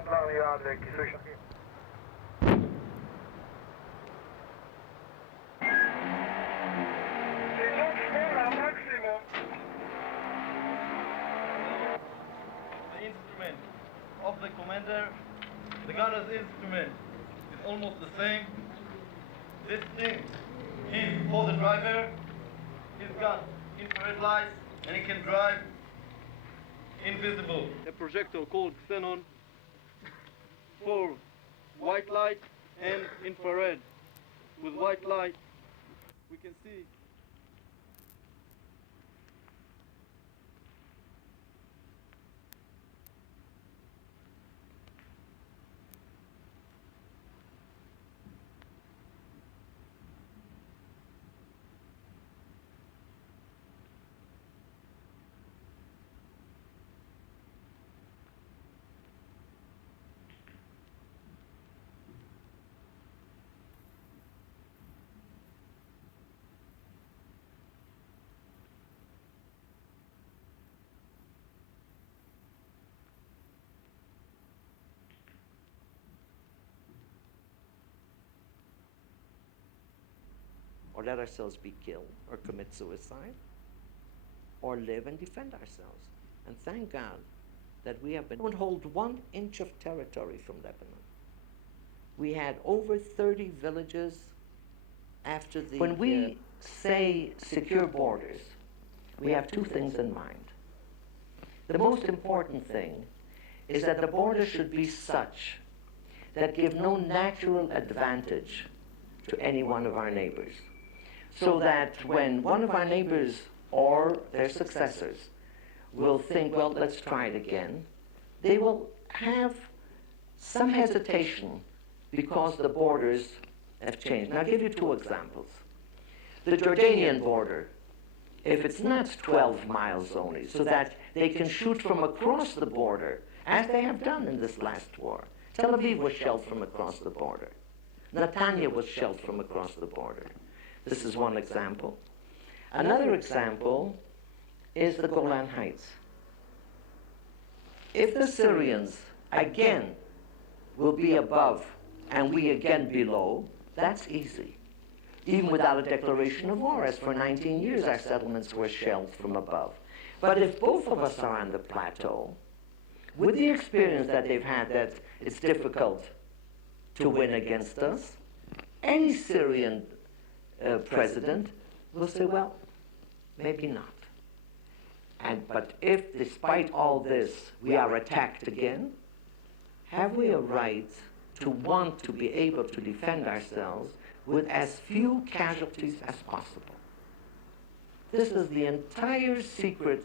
מטלן יעד לכיסוי שטחים. סידות שמאלה מקסימום. The instrument of the commander, the gunner's instrument is almost the same. This thing is for the driver. He's got infrared lights and he can drive invisible. A projector called xenon for white light and infrared. With white light we can see or let ourselves be killed, or commit suicide, or live and defend ourselves. And thank God that we don't hold 1 inch of territory from Lebanon. We had over 30 villages after the... When we say secure borders, we have 2 things in mind. The most important thing is that the border should be such that give no natural advantage to any one of our neighbors. So that when one of our neighbors or their successors will think, well, let's try it again, they will have some hesitation because the borders have changed. Now, I'll give you 2 examples. The Jordanian border, if it's not 12 miles only, so that they can shoot from across the border, as they have done in this last war. Tel Aviv was shelled from across the border. Netanya was shelled from across the border. This is one example. Another example is the Golan Heights. If the Syrians, again, will be above and we again below, that's easy. Even without a declaration of war, as for 19 years our settlements were shelled from above. But if both of us are on the plateau, with the experience that they've had that it's difficult to win against us, any Syrian president will say, well, maybe not. But if, despite all this, we are attacked again, have we a right to want to be able to defend ourselves with as few casualties as possible? This is the entire secret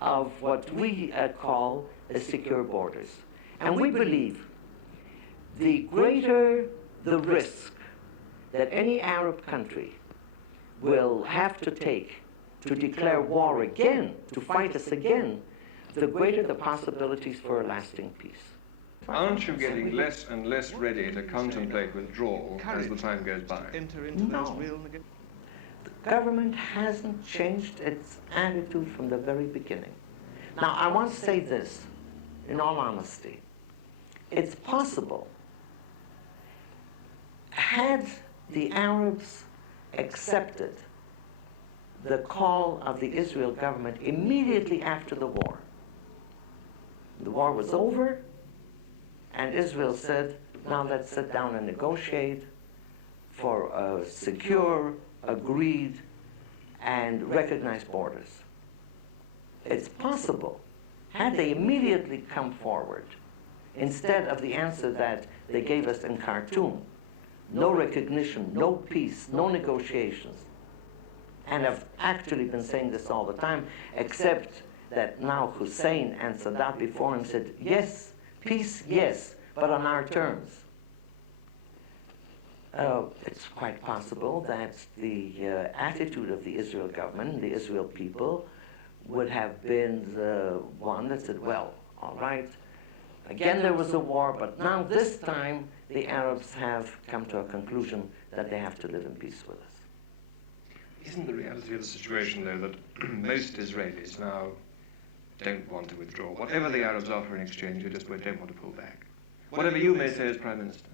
of what we call the secure borders. And we believe the greater the risk that any Arab country will have to take to declare war again, to fight us again, the greater the possibilities for a lasting peace. Aren't you getting less and less ready to contemplate withdrawal as the time goes by? No. The government hasn't changed its attitude from the very beginning. Now, I want to say this, in all honesty. It's possible, had the Arabs accepted the call of the Israel government immediately after the war was over, and Israel said, now let's sit down and negotiate for a secure, agreed, and recognized borders. It's possible, had they immediately come forward, instead of the answer that they gave us in Khartoum, no recognition, no peace, no negotiations, and have actually been saying this all the time, except that now Hussein and Sadat before him said, yes, peace, yes, but on our terms. It's quite possible that the attitude of the Israel government, the Israel people, would have been the one that said, well, all right, again there was a war, but now this time the Arabs have come to a conclusion that they have to live in peace with us. Isn't the reality of the situation, though, that most Israelis now don't want to withdraw? Whatever the Arabs offer in exchange, they just don't want to pull back. Whatever you may say as Prime Minister.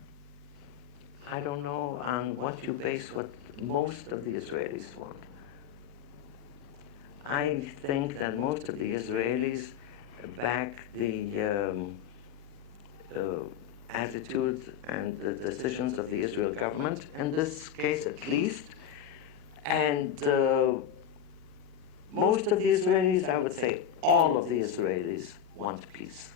I don't know on what you base what most of the Israelis want. I think that most of the Israelis back the attitude and the decisions of the Israel government, in this case at least, and most of the Israelis, I would say all of the Israelis, want peace.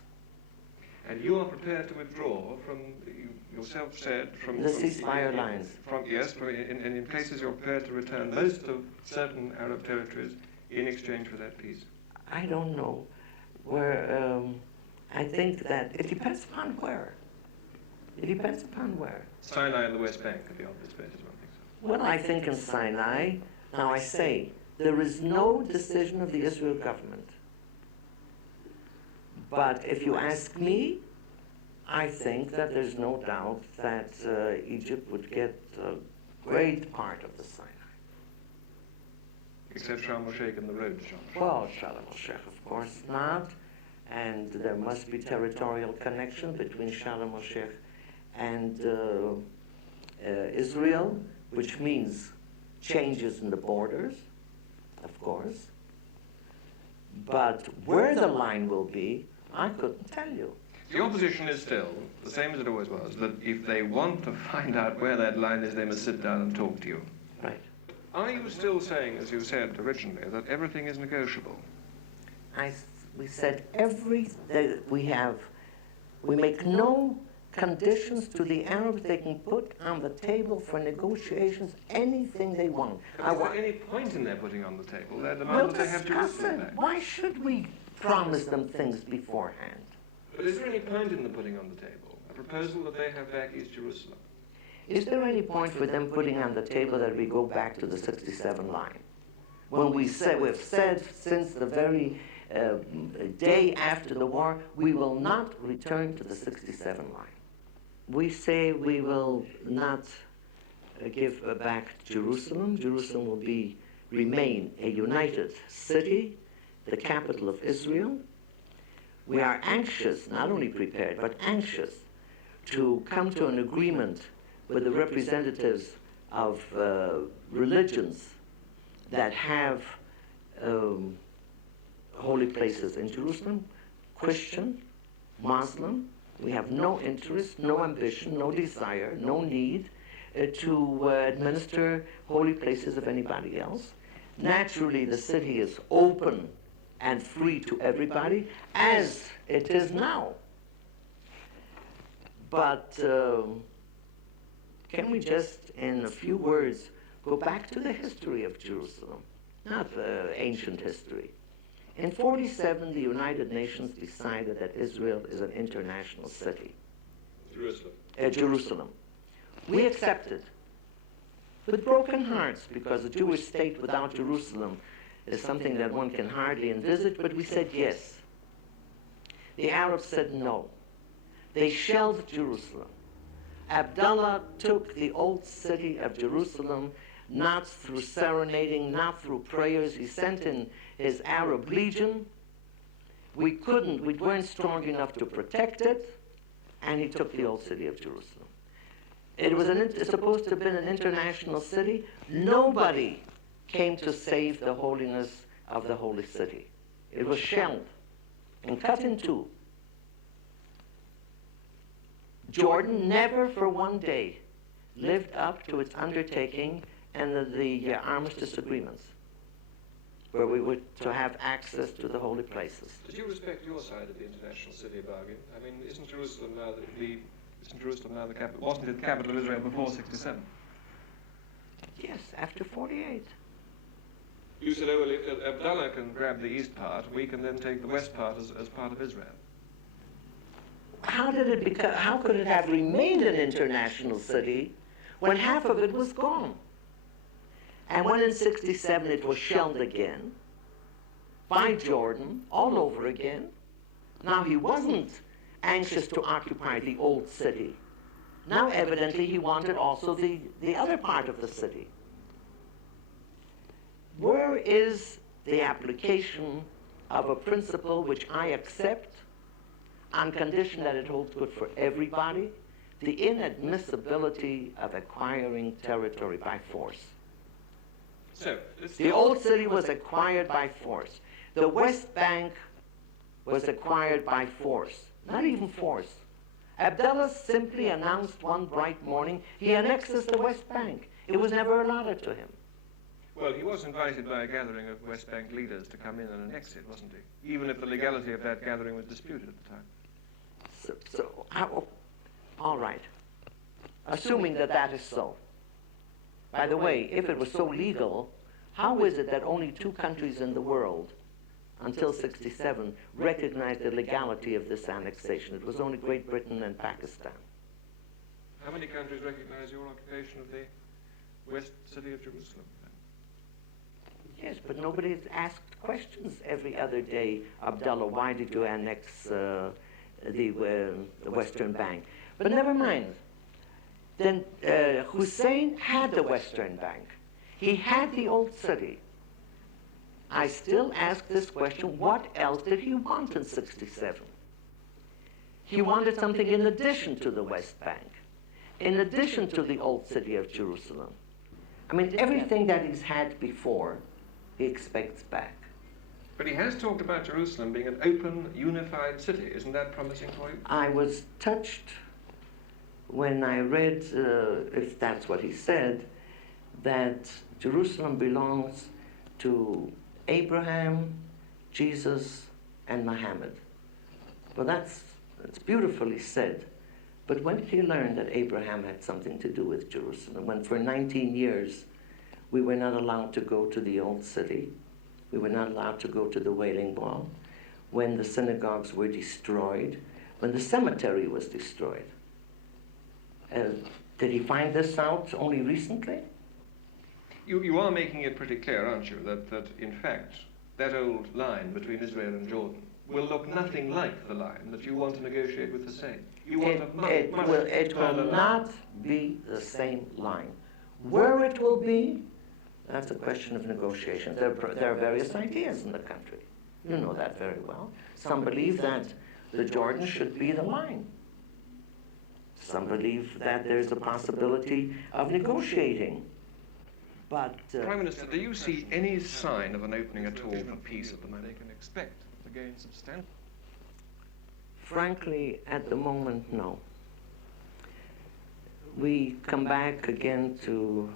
And you are prepared to withdraw from, you yourself said, from... The ceasefire lines. Yes, in places you're prepared to return most of certain Arab territories in exchange for that peace. I don't know. Where, I think that it depends upon where. It depends upon where. Sinai and the West Bank are the obvious places, one thinks. Well, I think in Sinai, now I say, there is no decision of the Israel government. But if you ask me, I think that there's no doubt that Egypt would get a great part of the Sinai. Except Sharm el-Sheikh and the road to Sharm el-Sheikh. Well, Sharm el-Sheikh, of course not. And there must be territorial connection between Sharm el-Sheikh and Israel, which means changes in the borders, of course. But where the line will be, I couldn't tell you. Your position is still the same as it always was, that if they want to find out where that line is, they must sit down and talk to you. Right. Are you still saying, as you said originally, that everything is negotiable? We said we make no conditions to the Arabs. They can put on the table for negotiations anything they want. Is there any point in their putting on the table their demand We'll that they have discuss Jerusalem it. back? Why should we promise them things beforehand? But is there any point in the putting on the table a proposal that they have back East Jerusalem? Is there any point for them putting on the table that we go back to the 67 line? When we've said since the very day after the war, we will not return to the 67 line. We say we will not give back Jerusalem. Jerusalem will remain a united city, the capital of Israel. We are anxious, not only prepared, but anxious to come to an agreement with the representatives of religions that have holy places in Jerusalem, Christian, Muslim. We have no interest, no ambition, no desire, no need to administer holy places of anybody else. Naturally, the city is open and free to everybody, as it is now. But can we just, in a few words, go back to the history of Jerusalem, not the ancient history. In 1947, the United Nations decided that Israel is an international city. Jerusalem. We accepted, with broken hearts, because a Jewish state without Jerusalem is something that one can hardly envisage, but we said yes. The Arabs said no. They shelled Jerusalem. Abdullah took the old city of Jerusalem, not through serenading, not through prayers. He sent in his Arab legion. We weren't strong enough to protect it, and he took the old city of Jerusalem. It was supposed to have been an international city. Nobody came to save the holiness of the holy city. It was shelled and cut in two. Jordan never for one day lived up to its undertaking and the armistice agreements, where we were to have access to the holy places. Did you respect your side of the international city bargain? I mean, isn't Jerusalem now the capital? Wasn't it the capital of Israel before 1967? Yes, after 1948. You said, oh, well, if Abdullah can grab the east part, we can then take the west part as part of Israel. How could it have remained an international city when half of it was gone? And when in 1967 it was shelled again by Jordan all over again. Now he wasn't anxious to occupy the old city. Now evidently he wanted also the other part of the city. Where is the application of a principle which I accept? on condition that it holds good for everybody, the inadmissibility of acquiring territory by force. So, The old city was acquired by force. The West Bank was acquired by force, not even force. Abdullah simply announced one bright morning he annexes the West Bank. It was never allotted to him. well, he was invited by a gathering of West Bank leaders to come in and annex it, wasn't he? Even if the legality of that gathering was disputed at the time. All right. Assuming that that is so. By the way, if it was so legal, how is it that only 2 countries in the world, until '67, recognized the legality of this annexation? It was only Great Britain and Pakistan. How many countries recognize your occupation of the West City of Jerusalem? Yes, but nobody asked questions every other day. Abdullah, why did you annex the Western Bank? But never mind. Then Hussein had the Western Bank. He had the old city. I still ask this question, what else did he want in '67? He wanted something in addition to the West Bank, in addition to the old city of Jerusalem. I mean, everything that he's had before, he expects back. But he has talked about Jerusalem being an open, unified city. Isn't that promising for you? I was touched when I read, if that's what he said, that Jerusalem belongs to Abraham, Jesus, and Muhammad. Well, that's beautifully said. But when did he learn that Abraham had something to do with Jerusalem? When for 19 years we were not allowed to go to the old city, we were not allowed to go to the Wailing Wall, when the synagogues were destroyed, when the cemetery was destroyed. Did he find this out only recently? You are making it pretty clear, aren't you, that in fact that old line between Israel and Jordan will look nothing like the line that you want to negotiate with Hussein. You want It will not be the same line. Where it will be, that's a question of negotiation. There are various ideas in the country. You know that very well. Some believe that the Jordan should be the line. Some believe that there's a possibility of negotiating. But Prime Minister, do you see any sign of an opening at all for peace at the moment? They can expect to gain substantial. frankly, at the moment, no. We come back again to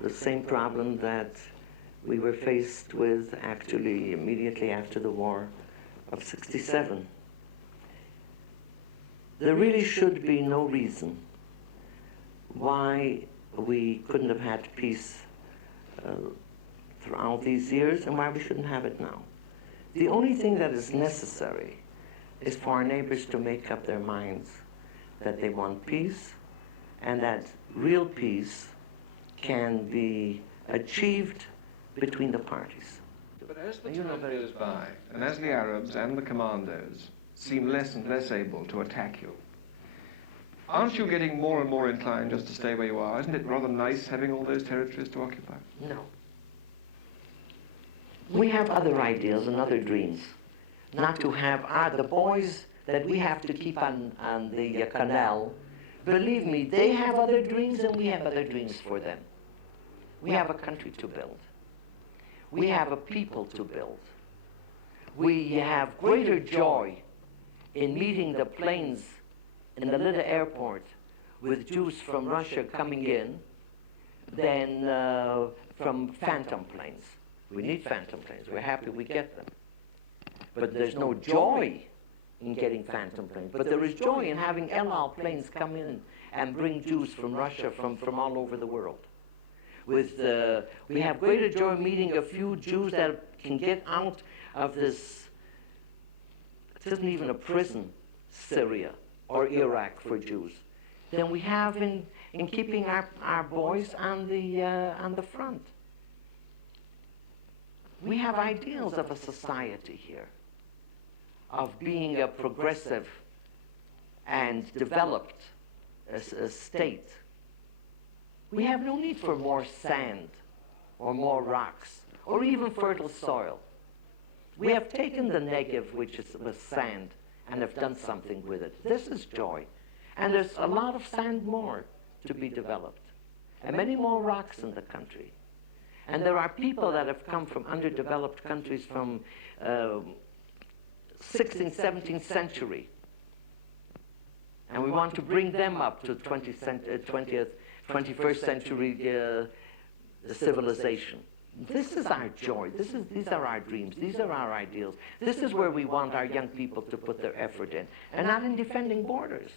the same problem that we were faced with actually immediately after the war of '67. There really should be no reason why we couldn't have had peace throughout these years and why we shouldn't have it now. The only thing that is necessary is for our neighbors to make up their minds that they want peace and that real peace can be achieved between the parties. But as the time goes by, and as the Arabs and the commandos seem less and less able to attack you, aren't you getting more and more inclined just to stay where you are? Isn't it rather nice having all those territories to occupy? No. We have other ideals and other dreams. Not to have the boys that we have to keep on the canal. Believe me, they have other dreams and we have other dreams for them. We have a country to build. We have a people to build. We have greater joy in meeting the planes in the little airport with Jews from Russia coming in than from phantom planes. We need phantom planes. We're happy we get them. But there's no joy in getting phantom planes. But there is joy in having El Al planes come in and bring Jews from Russia, from all over the world. We have greater joy meeting a few Jews that can get out of this, it isn't even a prison, Syria or Iraq for Jews, than we have in keeping our boys on the front. We have ideals of a society here, of being a progressive and developed a state. We have no need for more sand or more rocks or even fertile soil. We have taken the Negev, which was sand, and have done something with it. This is joy. And there's a lot of sand more to be developed, and many more rocks in the country. And there are people that have come from underdeveloped countries from 16th, 17th century. And we want to bring them up to 20th, 21st century civilization. This is our joy. These are our dreams. These are our ideals. This is where we want our young people to put their effort in, and not in defending borders.